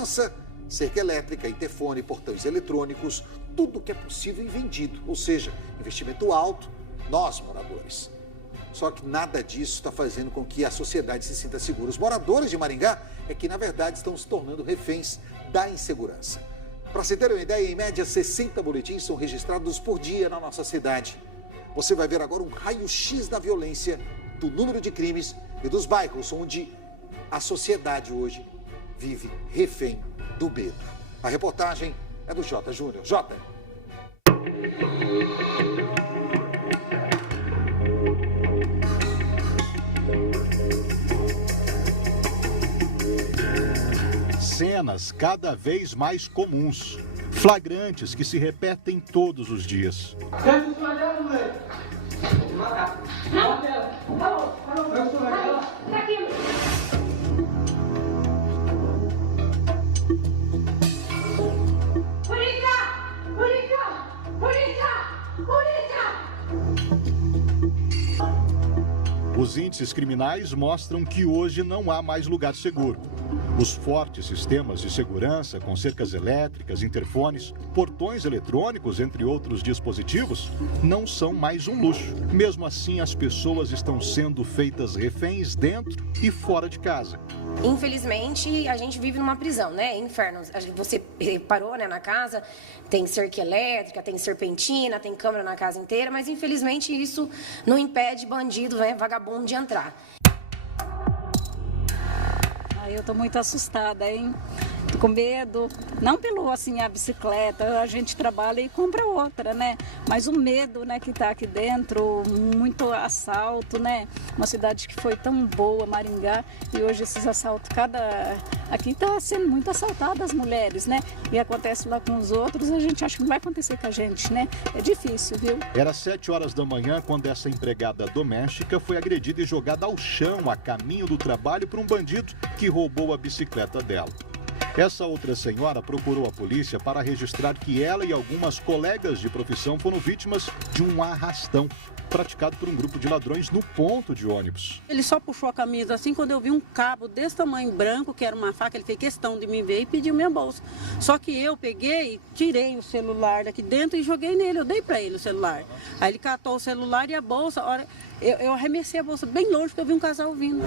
segurança, cerca elétrica, interfone, portões eletrônicos, tudo que é possível e vendido. Ou seja, investimento alto, nós, moradores. Só que nada disso está fazendo com que a sociedade se sinta segura. Os moradores de Maringá é que, na verdade, estão se tornando reféns da insegurança. Para se ter uma ideia, em média, 60 boletins são registrados por dia na nossa cidade. Você vai ver agora um raio-x da violência, do número de crimes e dos bairros onde a sociedade hoje vive refém do medo. A reportagem é do Jota Júnior. Jota. Cenas cada vez mais comuns, flagrantes que se repetem todos os dias. Os índices criminais mostram que hoje não há mais lugar seguro. Os fortes sistemas de segurança, com cercas elétricas, interfones, portões eletrônicos, entre outros dispositivos, não são mais um luxo. Mesmo assim, as pessoas estão sendo feitas reféns dentro e fora de casa. Infelizmente, a gente vive numa prisão, né? Inferno. Você parou, né, na casa, tem cerca elétrica, tem serpentina, tem câmera na casa inteira, mas infelizmente isso não impede bandido, né, vagabundo de entrar. Eu tô muito assustada, hein? Tô com medo, não pelo, assim, a bicicleta, a gente trabalha e compra outra, né? Mas o medo, né, que tá aqui dentro, muito assalto, né? Uma cidade que foi tão boa, Maringá, e hoje esses assaltos, aqui tá sendo muito assaltada as mulheres, né? E acontece lá com os outros, a gente acha que não vai acontecer com a gente, né? É difícil, viu? Era 7 horas da manhã quando essa empregada doméstica foi agredida e jogada ao chão a caminho do trabalho por um bandido que roubou a bicicleta dela. Essa outra senhora procurou a polícia para registrar que ela e algumas colegas de profissão foram vítimas de um arrastão praticado por um grupo de ladrões no ponto de ônibus. Ele só puxou a camisa assim, quando eu vi um cabo desse tamanho branco, que era uma faca, ele fez questão de me ver e pediu minha bolsa. Só que eu peguei, tirei o celular daqui dentro e joguei nele, eu dei para ele o celular. Aí ele catou o celular e a bolsa, eu arremessei a bolsa bem longe porque eu vi um casal vindo.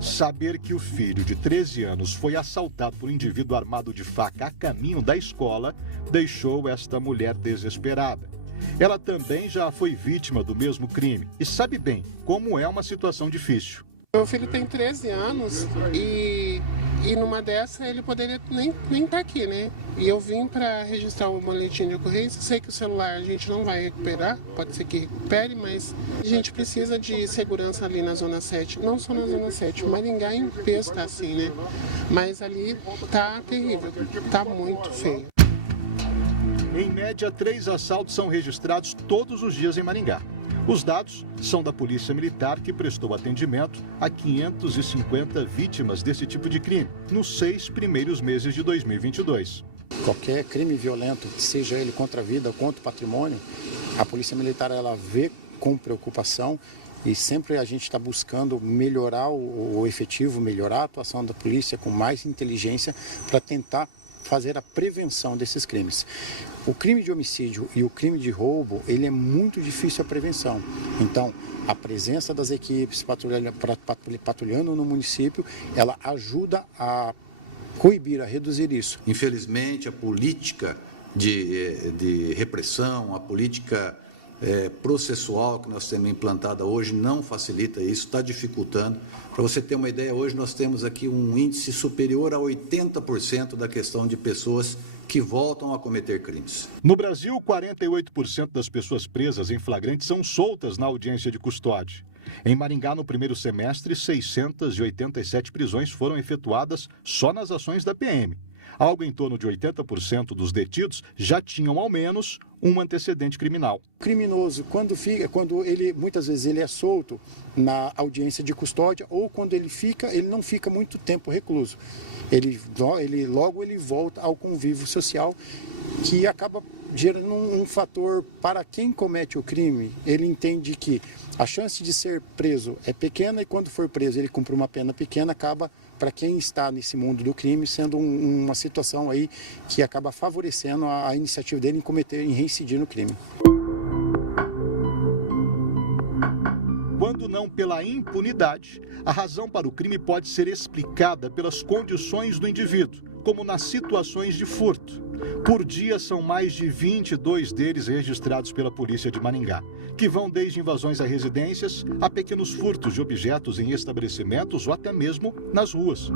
Saber que o filho de 13 anos foi assaltado por um indivíduo armado de faca a caminho da escola deixou esta mulher desesperada. Ela também já foi vítima do mesmo crime e sabe bem como é uma situação difícil. Meu filho tem 13 anos e numa dessa ele poderia nem estar aqui, né? E eu vim para registrar o boletim de ocorrência. Sei que o celular a gente não vai recuperar, pode ser que recupere, mas a gente precisa de segurança ali na Zona 7. Não só na Zona 7, Maringá em peso está assim, né? Mas ali tá terrível, tá muito feio. Em média, 3 assaltos são registrados todos os dias em Maringá. Os dados são da Polícia Militar, que prestou atendimento a 550 vítimas desse tipo de crime nos 6 primeiros meses de 2022. Qualquer crime violento, seja ele contra a vida ou contra o patrimônio, a Polícia Militar ela vê com preocupação e sempre a gente está buscando melhorar o efetivo, melhorar a atuação da polícia com mais inteligência para tentar fazer a prevenção desses crimes. O crime de homicídio e o crime de roubo, ele é muito difícil a prevenção. Então, a presença das equipes patrulhando no município, ela ajuda a coibir, a reduzir isso. Infelizmente, a política de repressão, a política processual que nós temos implantada hoje não facilita isso, está dificultando. Para você ter uma ideia, hoje nós temos aqui um índice superior a 80% da questão de pessoas que voltam a cometer crimes. No Brasil, 48% das pessoas presas em flagrante são soltas na audiência de custódia. Em Maringá, no primeiro semestre, 687 prisões foram efetuadas só nas ações da PM. Algo em torno de 80% dos detidos já tinham ao menos um antecedente criminal. O criminoso, quando ele muitas vezes ele é solto na audiência de custódia ou quando ele não fica muito tempo recluso. Ele logo volta ao convívio social, que acaba gerando um fator para quem comete o crime. Ele entende que a chance de ser preso é pequena e quando for preso ele cumpre uma pena pequena, acaba para quem está nesse mundo do crime, sendo uma situação aí que acaba favorecendo a iniciativa dele em reincidir no crime. Quando não pela impunidade, a razão para o crime pode ser explicada pelas condições do indivíduo, como nas situações de furto. Por dia, são mais de 22 deles registrados pela polícia de Maringá, que vão desde invasões a residências a pequenos furtos de objetos em estabelecimentos ou até mesmo nas ruas.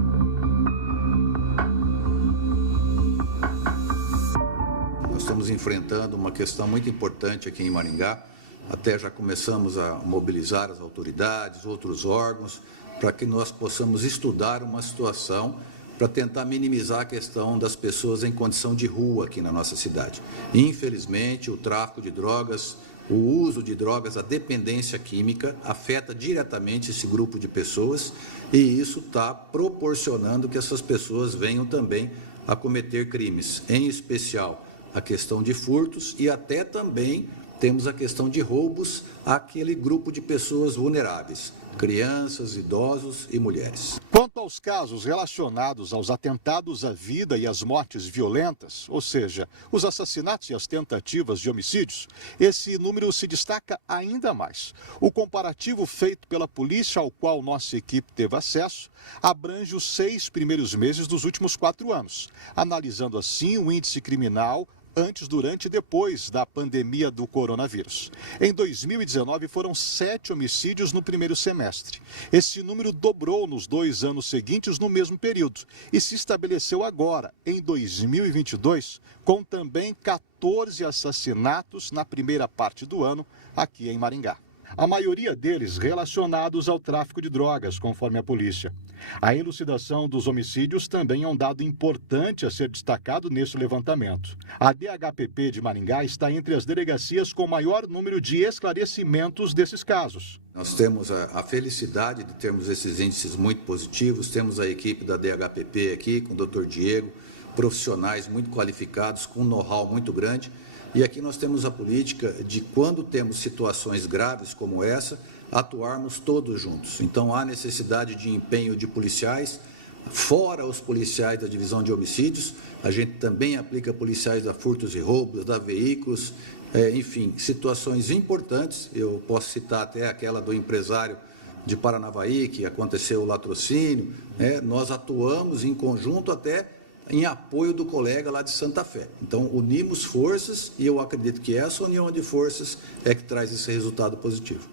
Nós estamos enfrentando uma questão muito importante aqui em Maringá. Até já começamos a mobilizar as autoridades, outros órgãos, para que nós possamos estudar uma situação para tentar minimizar a questão das pessoas em condição de rua aqui na nossa cidade. Infelizmente, o tráfico de drogas, o uso de drogas, a dependência química afeta diretamente esse grupo de pessoas e isso está proporcionando que essas pessoas venham também a cometer crimes, em especial a questão de furtos e até também temos a questão de roubos àquele grupo de pessoas vulneráveis, crianças, idosos e mulheres. Quanto aos casos relacionados aos atentados à vida e às mortes violentas, ou seja, os assassinatos e as tentativas de homicídios, esse número se destaca ainda mais. O comparativo feito pela polícia, ao qual nossa equipe teve acesso, abrange os 6 primeiros meses dos últimos 4 anos, analisando assim o índice criminal antes, durante e depois da pandemia do coronavírus. Em 2019, foram 7 homicídios no primeiro semestre. Esse número dobrou nos 2 anos seguintes no mesmo período e se estabeleceu agora, em 2022, com também 14 assassinatos na primeira parte do ano aqui em Maringá. A maioria deles relacionados ao tráfico de drogas, conforme a polícia. A elucidação dos homicídios também é um dado importante a ser destacado nesse levantamento. A DHPP de Maringá está entre as delegacias com maior número de esclarecimentos desses casos. Nós temos a felicidade de termos esses índices muito positivos, temos a equipe da DHPP aqui, com o Dr. Diego, profissionais muito qualificados, com um know-how muito grande. E aqui nós temos a política de, quando temos situações graves como essa, atuarmos todos juntos. Então, há necessidade de empenho de policiais, fora os policiais da divisão de homicídios, a gente também aplica policiais da furtos e roubos, da veículos, enfim, situações importantes. Eu posso citar até aquela do empresário de Paranavaí, que aconteceu o latrocínio, nós atuamos em conjunto até em apoio do colega lá de Santa Fé. Então, unimos forças e eu acredito que essa união de forças é que traz esse resultado positivo.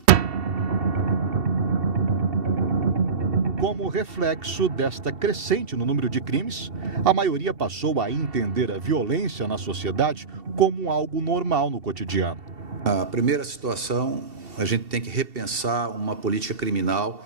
Como reflexo desta crescente no número de crimes, a maioria passou a entender a violência na sociedade como algo normal no cotidiano. A primeira situação, a gente tem que repensar uma política criminal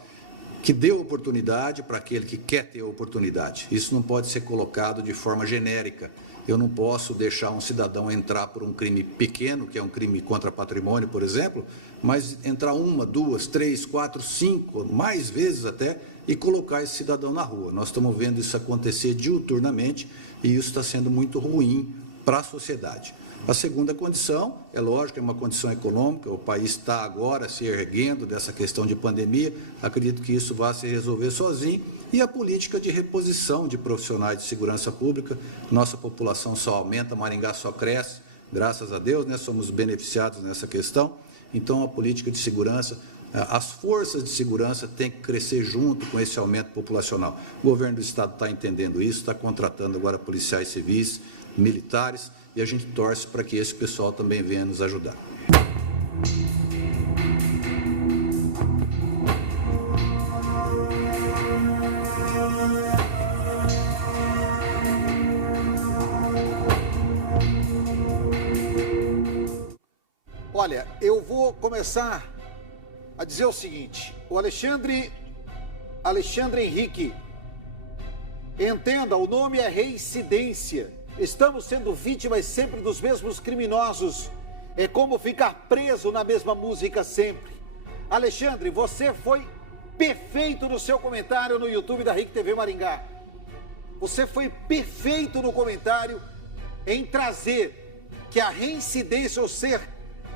que dê oportunidade para aquele que quer ter oportunidade. Isso não pode ser colocado de forma genérica. Eu não posso deixar um cidadão entrar por um crime pequeno, que é um crime contra patrimônio, por exemplo, mas entrar 1, 2, 3, 4, 5, mais vezes até, e colocar esse cidadão na rua. Nós estamos vendo isso acontecer diuturnamente e isso está sendo muito ruim para a sociedade. A segunda condição, é lógico, é uma condição econômica, o país está agora se erguendo dessa questão de pandemia, acredito que isso vai se resolver sozinho, e a política de reposição de profissionais de segurança pública, nossa população só aumenta, Maringá só cresce, graças a Deus, somos beneficiados nessa questão, então a política de segurança, as forças de segurança têm que crescer junto com esse aumento populacional. O governo do Estado está entendendo isso, está contratando agora policiais civis, militares, e a gente torce para que esse pessoal também venha nos ajudar. Olha, eu vou começar a dizer o seguinte, o Alexandre Henrique, entenda, o nome é reincidência. Estamos sendo vítimas sempre dos mesmos criminosos. É como ficar preso na mesma música sempre. Alexandre, você foi perfeito no seu comentário no YouTube da RIC TV Maringá. Você foi perfeito no comentário em trazer que a reincidência, ou ser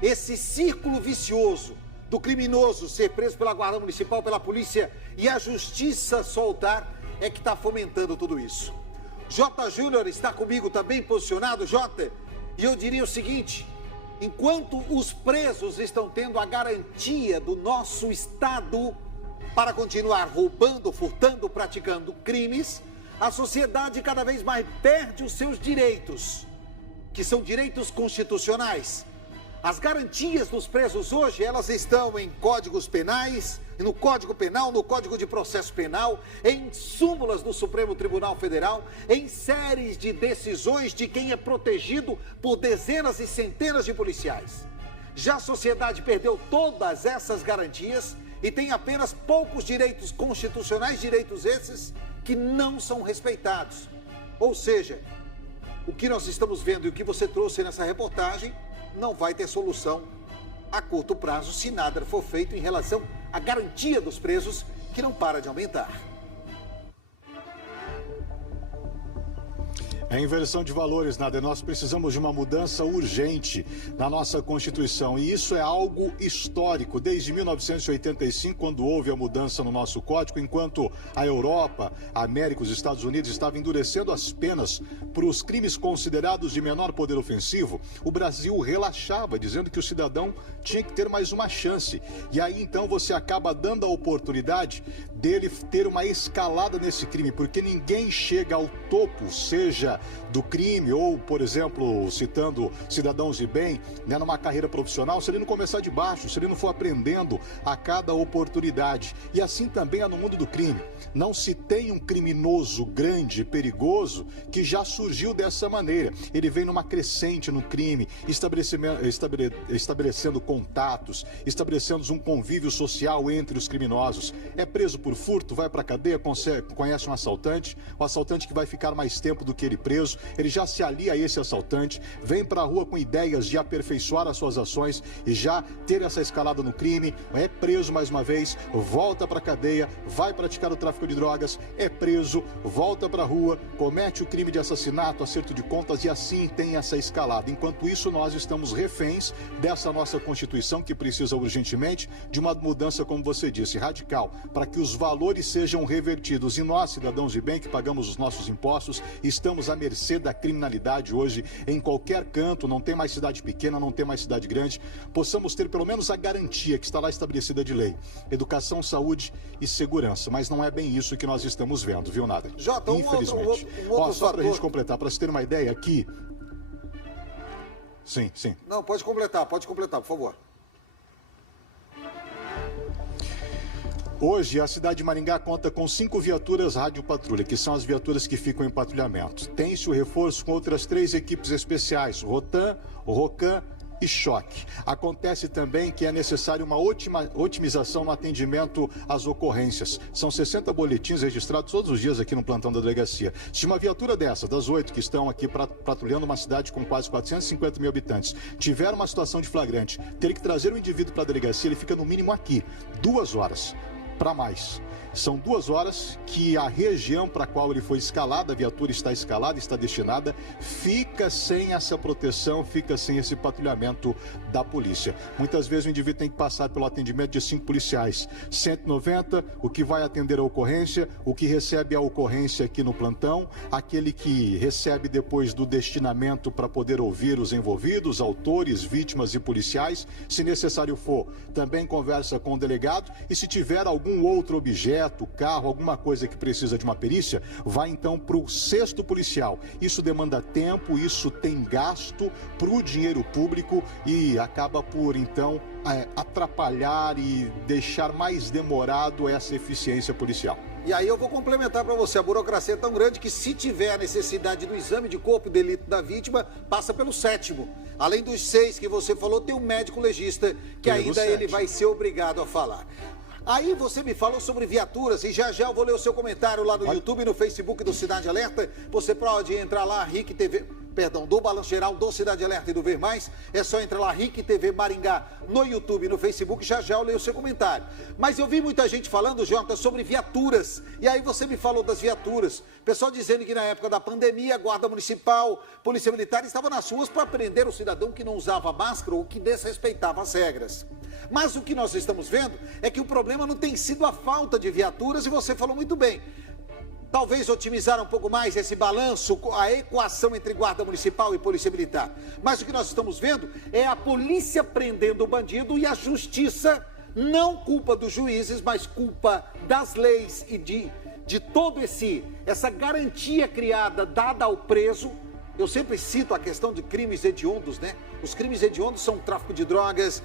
esse círculo vicioso do criminoso ser preso pela Guarda Municipal, pela polícia e a justiça soltar, é que está fomentando tudo isso. J. Júnior está comigo também posicionado, J. E eu diria o seguinte, enquanto os presos estão tendo a garantia do nosso Estado para continuar roubando, furtando, praticando crimes, a sociedade cada vez mais perde os seus direitos, que são direitos constitucionais. As garantias dos presos hoje, elas estão em códigos penais, no Código Penal, no Código de Processo Penal, em súmulas do Supremo Tribunal Federal, em séries de decisões de quem é protegido por dezenas e centenas de policiais. Já a sociedade perdeu todas essas garantias e tem apenas poucos direitos constitucionais, direitos esses que não são respeitados. Ou seja, o que nós estamos vendo e o que você trouxe nessa reportagem não vai ter solução a curto prazo se nada for feito em relação à garantia dos presos, que não para de aumentar. É inversão de valores, Nader. Nós precisamos de uma mudança urgente na nossa Constituição. E isso é algo histórico. Desde 1985, quando houve a mudança no nosso Código, enquanto a Europa, a América, os Estados Unidos estavam endurecendo as penas para os crimes considerados de menor poder ofensivo, o Brasil relaxava, dizendo que o cidadão tinha que ter mais uma chance. E aí, então, você acaba dando a oportunidade dele ter uma escalada nesse crime, porque ninguém chega ao topo, seja do crime ou, por exemplo, citando cidadãos de bem, né, numa carreira profissional, se ele não começar de baixo, se ele não for aprendendo a cada oportunidade. E assim também é no mundo do crime. Não se tem um criminoso grande, perigoso, que já surgiu dessa maneira. Ele vem numa crescente no crime, estabelecendo contatos, estabelecendo um convívio social entre os criminosos. É preso por furto, vai para a cadeia, conhece um assaltante, o assaltante que vai ficar mais tempo do que ele preso, ele já se alia a esse assaltante, vem para a rua com ideias de aperfeiçoar as suas ações e já ter essa escalada no crime, é preso mais uma vez, volta para a cadeia, vai praticar o tráfico de drogas, é preso, volta para a rua, comete o crime de assassinato, acerto de contas e assim tem essa escalada. Enquanto isso, nós estamos reféns dessa nossa Constituição que precisa urgentemente de uma mudança, como você disse, radical, para que os valores sejam revertidos e nós, cidadãos de bem que pagamos os nossos impostos, estamos à mercê da criminalidade hoje em qualquer canto, não tem mais cidade pequena, não tem mais cidade grande, possamos ter pelo menos a garantia que está lá estabelecida de lei, educação, saúde e segurança, mas não é bem isso que nós estamos vendo, viu, Nader? Jota, infelizmente. Só para a gente completar, para você ter uma ideia aqui... Sim. Não, pode completar, por favor. Hoje, a cidade de Maringá conta com 5 viaturas rádio-patrulha, que são as viaturas que ficam em patrulhamento. Tem-se o reforço com outras 3 equipes especiais, Rotan, Rocan e Choque. Acontece também que é necessário uma otimização no atendimento às ocorrências. São 60 boletins registrados todos os dias aqui no plantão da delegacia. Se uma viatura dessa, das 8 que estão aqui patrulhando uma cidade com quase 450 mil habitantes, tiver uma situação de flagrante, ter que trazer o indivíduo para a delegacia, ele fica no mínimo aqui 2 horas. Para mais. São 2 horas que a região para a qual ele foi escalado, a viatura está escalada, está destinada, fica sem essa proteção, fica sem esse patrulhamento da polícia. Muitas vezes o indivíduo tem que passar pelo atendimento de 5 policiais. 190, o que vai atender a ocorrência, o que recebe a ocorrência aqui no plantão, aquele que recebe depois do destinamento para poder ouvir os envolvidos, autores, vítimas e policiais. Se necessário for, também conversa com o delegado e se tiver algum outro objeto, carro, alguma coisa que precisa de uma perícia, vai então para o 6º policial. Isso demanda tempo, isso tem gasto para o dinheiro público e acaba por então atrapalhar e deixar mais demorado essa eficiência policial. E aí eu vou complementar para você, a burocracia é tão grande que se tiver a necessidade do exame de corpo e delito da vítima, passa pelo 7º. Além dos 6 que você falou, tem um médico legista que ainda ele vai ser obrigado a falar. Aí você me falou sobre viaturas e já eu vou ler o seu comentário lá no YouTube e no Facebook do Cidade Alerta. Você pode entrar lá, RIC TV, do Balanço Geral, do Cidade Alerta e do Ver Mais. É só entrar lá, RIC TV Maringá, no YouTube e no Facebook. Já eu leio o seu comentário. Mas eu vi muita gente falando, Jota, sobre viaturas. E aí você me falou das viaturas. Pessoal dizendo que na época da pandemia, a Guarda Municipal, Polícia Militar estava nas ruas para prender o cidadão que não usava máscara ou que desrespeitava as regras. Mas o que nós estamos vendo é que o problema não tem sido a falta de viaturas, e você falou muito bem. talvez otimizar um pouco mais esse balanço, a equação entre guarda municipal e polícia militar. Mas o que nós estamos vendo é a polícia prendendo o bandido e a justiça, não culpa dos juízes, mas culpa das leis e de todo essa garantia criada, dada ao preso. Eu sempre cito a questão de crimes hediondos, né? Os crimes hediondos são tráfico de drogas,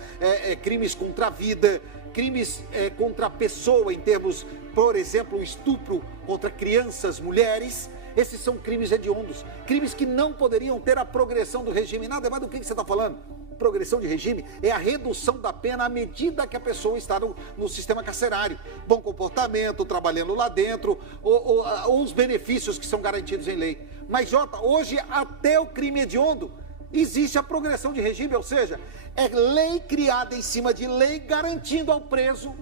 crimes contra a vida, crimes contra a pessoa em termos, por exemplo, estupro contra crianças, mulheres. Esses são crimes hediondos, crimes que não poderiam ter a progressão do regime. Nada mais do que você está falando. Progressão de regime é a redução da pena à medida que a pessoa está no sistema carcerário. Bom comportamento, trabalhando lá dentro, ou os benefícios que são garantidos em lei. Mas, Jota, hoje até o crime hediondo existe a progressão de regime, ou seja, é lei criada em cima de lei garantindo ao preso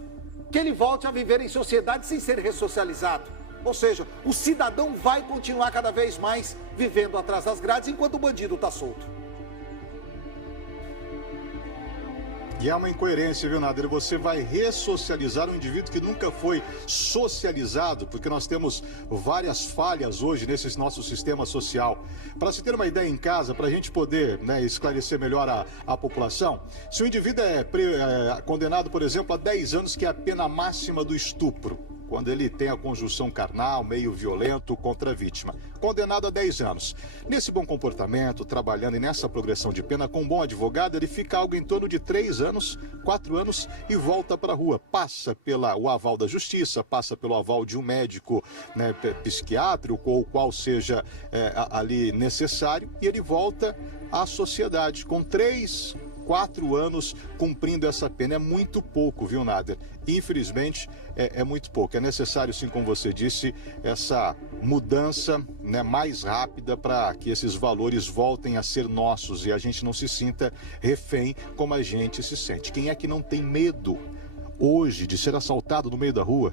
que ele volte a viver em sociedade sem ser ressocializado. Ou seja, o cidadão vai continuar cada vez mais vivendo atrás das grades enquanto o bandido está solto. E é uma incoerência, viu, Nader? Você vai ressocializar um indivíduo que nunca foi socializado, porque nós temos várias falhas hoje nesse nosso sistema social. Para se ter uma ideia em casa, para a gente poder esclarecer melhor a população, se o indivíduo é condenado, por exemplo, a 10 anos, que é a pena máxima do estupro, quando ele tem a conjunção carnal, meio violento contra a vítima. Condenado a 10 anos. Nesse bom comportamento, trabalhando e nessa progressão de pena, com um bom advogado, ele fica algo em torno de 3 anos, 4 anos e volta para a rua. Passa pelo aval da justiça, passa pelo aval de um médico psiquiátrico ou qual seja ali necessário, e ele volta à sociedade com 3, 4 anos cumprindo essa pena. É muito pouco, viu, Nader? Infelizmente, é muito pouco. É necessário, sim, como você disse, essa mudança mais rápida para que esses valores voltem a ser nossos e a gente não se sinta refém como a gente se sente. Quem é que não tem medo hoje de ser assaltado no meio da rua?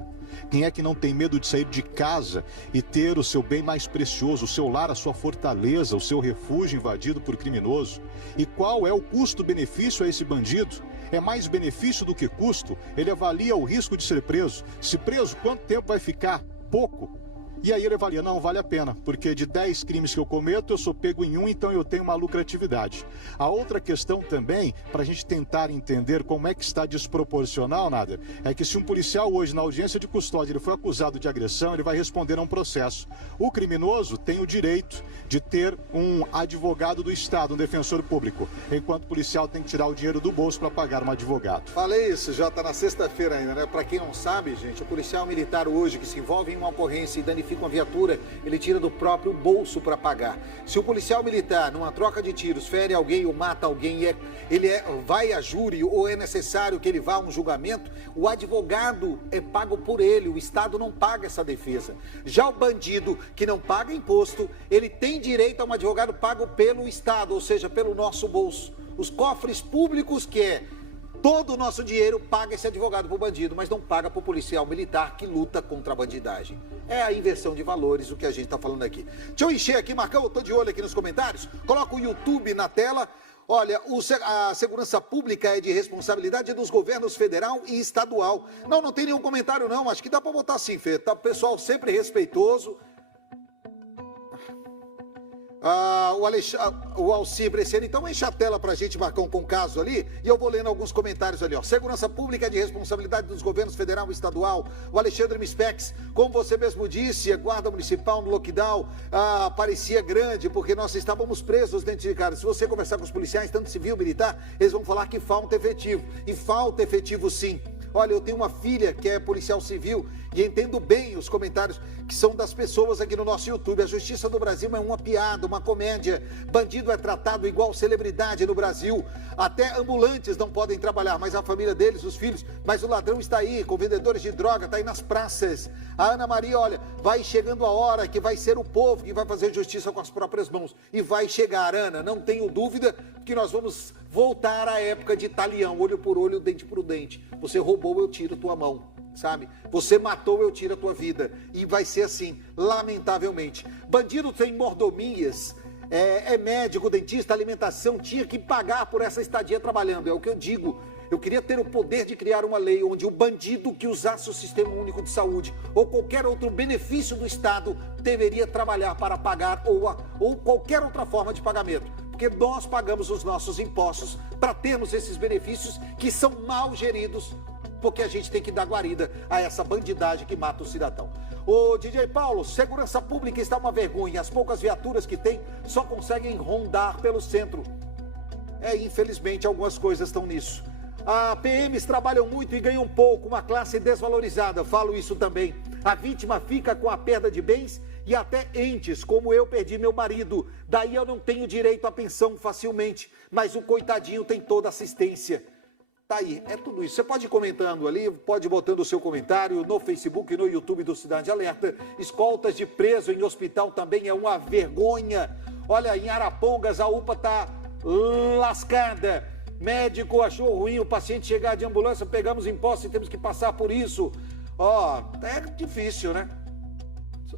Quem é que não tem medo de sair de casa e ter o seu bem mais precioso, o seu lar, a sua fortaleza, o seu refúgio invadido por criminoso? E qual é o custo-benefício a esse bandido? É mais benefício do que custo? Ele avalia o risco de ser preso. Se preso, quanto tempo vai ficar? Pouco. E aí ele avalia, não, vale a pena, porque de 10 crimes que eu cometo, eu sou pego em um, então eu tenho uma lucratividade. A outra questão também, para a gente tentar entender como é que está desproporcional, Nader, é que se um policial hoje, na audiência de custódia, ele foi acusado de agressão, ele vai responder a um processo. O criminoso tem o direito de ter um advogado do Estado, um defensor público, enquanto o policial tem que tirar o dinheiro do bolso para pagar um advogado. Falei isso, Jota, na sexta-feira ainda, né? Para quem não sabe, gente, o policial militar hoje que se envolve em uma ocorrência e danifica uma viatura, ele tira do próprio bolso para pagar. Se o policial militar, numa troca de tiros, fere alguém ou mata alguém, vai a júri ou é necessário que ele vá a um julgamento, o advogado é pago por ele, o Estado não paga essa defesa. Já o bandido que não paga imposto, ele tem direito a um advogado pago pelo Estado, ou seja, pelo nosso bolso. Os cofres públicos, que todo o nosso dinheiro, paga esse advogado para o bandido, mas não paga para o policial militar que luta contra a bandidagem. É a inversão de valores o que a gente está falando aqui. Deixa eu encher aqui, Marcão, eu estou de olho aqui nos comentários. Coloca o YouTube na tela. Olha, a segurança pública é de responsabilidade dos governos federal e estadual. Não tem nenhum comentário não, acho que dá para botar sim, Fê. Tá, pessoal sempre respeitoso. O Alci Bresciani, então enche a tela pra gente, Marcão, com o caso ali, e eu vou lendo alguns comentários ali, ó. Segurança pública é de responsabilidade dos governos federal e estadual. O Alexandre Mispex, como você mesmo disse, a guarda municipal no lockdown parecia grande, porque nós estávamos presos dentro de casa. Se você conversar com os policiais, tanto civil, militar, eles vão falar que falta efetivo. E falta efetivo sim. Olha, eu tenho uma filha que é policial civil e entendo bem os comentários que são das pessoas aqui no nosso YouTube. A justiça do Brasil é uma piada, uma comédia. Bandido é tratado igual celebridade no Brasil. Até ambulantes não podem trabalhar, mas a família deles, os filhos. Mas o ladrão está aí, com vendedores de droga, está aí nas praças. A Ana Maria, olha, vai chegando a hora que vai ser o povo que vai fazer justiça com as próprias mãos. E vai chegar, Ana, não tenho dúvida que nós vamos voltar à época de talião, olho por olho, dente por dente. Você roubou, eu tiro tua mão, sabe? Você matou, eu tiro a tua vida. E vai ser assim, lamentavelmente. Bandido tem mordomias, é médico, dentista, alimentação, tinha que pagar por essa estadia trabalhando. É o que eu digo. Eu queria ter o poder de criar uma lei onde o bandido que usasse o Sistema Único de Saúde ou qualquer outro benefício do Estado deveria trabalhar para pagar ou qualquer outra forma de pagamento. Porque nós pagamos os nossos impostos para termos esses benefícios que são mal geridos, porque a gente tem que dar guarida a essa bandidagem que mata o cidadão. Ô DJ Paulo, segurança pública está uma vergonha. As poucas viaturas que tem só conseguem rondar pelo centro. Infelizmente, algumas coisas estão nisso. A PMs trabalham muito e ganham pouco, uma classe desvalorizada, falo isso também. A vítima fica com a perda de bens e até entes, como eu perdi meu marido. Daí eu não tenho direito à pensão facilmente, mas o coitadinho tem toda assistência. Tá aí, é tudo isso. Você pode ir comentando ali, pode ir botando o seu comentário no Facebook e no YouTube do Cidade Alerta. Escoltas de preso em hospital também é uma vergonha. Olha, em Arapongas a UPA tá lascada. Médico achou ruim o paciente chegar de ambulância, pegamos imposto e temos que passar por isso. É difícil, né?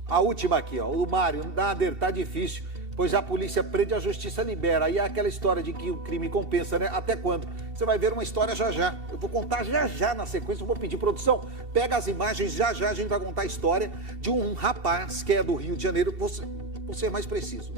A última aqui, o Mário, Nader, tá difícil, pois a polícia prende, a justiça libera. Aí é aquela história de que o crime compensa, né? Até quando? Você vai ver uma história já já. Eu vou contar já na sequência, eu vou pedir produção. Pega as imagens, já a gente vai contar a história de um rapaz que é do Rio de Janeiro, vou ser mais preciso.